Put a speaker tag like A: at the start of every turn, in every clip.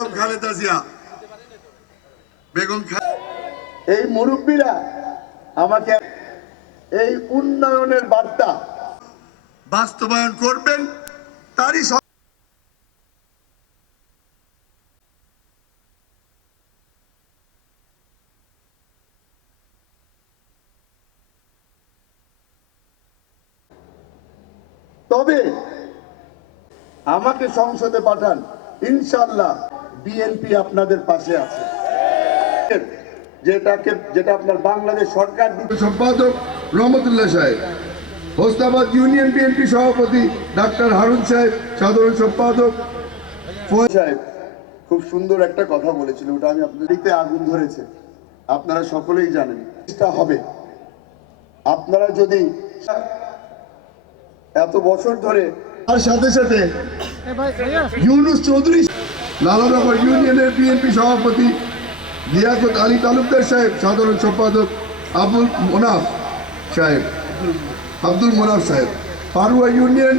A: খালেদা জিয়া। বেগম
B: এই মুরব্বীরা আমাকে এই উন্নয়নের বার্তা।
A: বাস্তবায়ন করবেন তারই
B: তবে আমাকে সংসদে পাঠান ইনশাল্লাহ বিএনপি আপনাদের পাশে আছে। যেটাকে যেটা আপনার বাংলাদেশ সরকার দিতে
C: সম্পাদক রহমতুল্লাহ সাহেব হোস্তাবাদ ইউনিয়ন বিএনপি সভাপতি ডাক্তার হারুন সাহেব সাধারণ সম্পাদক
B: সাহেব। খুব সুন্দর একটা কথা বলেছিল ওটা আমি আপনাদেরতে আগুন ধরেছে। আপনারা সকলেই জানেন চেষ্টা হবে। আপনারা যদি এত বছর ধরে তার সাথে সাথে
C: ইউনুস চৌধুরী লালানগর ইউনিয়নের বিএনপি সভাপতি লিয়াকত আলী তালুকদার সাহেব, সাধারণ সম্পাদক আবুল মোনাফ সাহেব আব্দুল মোনাফ সাহেব। পারুয়া ইউনিয়ন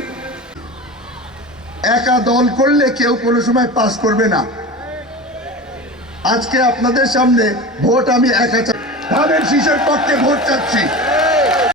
B: একা দল করলে কেউ কোনো সময় পাস করবে না। আজকে আপনাদের সামনে ভোট আমি একা চাই ধানের শীষের পক্ষে ভোট চাচ্ছি।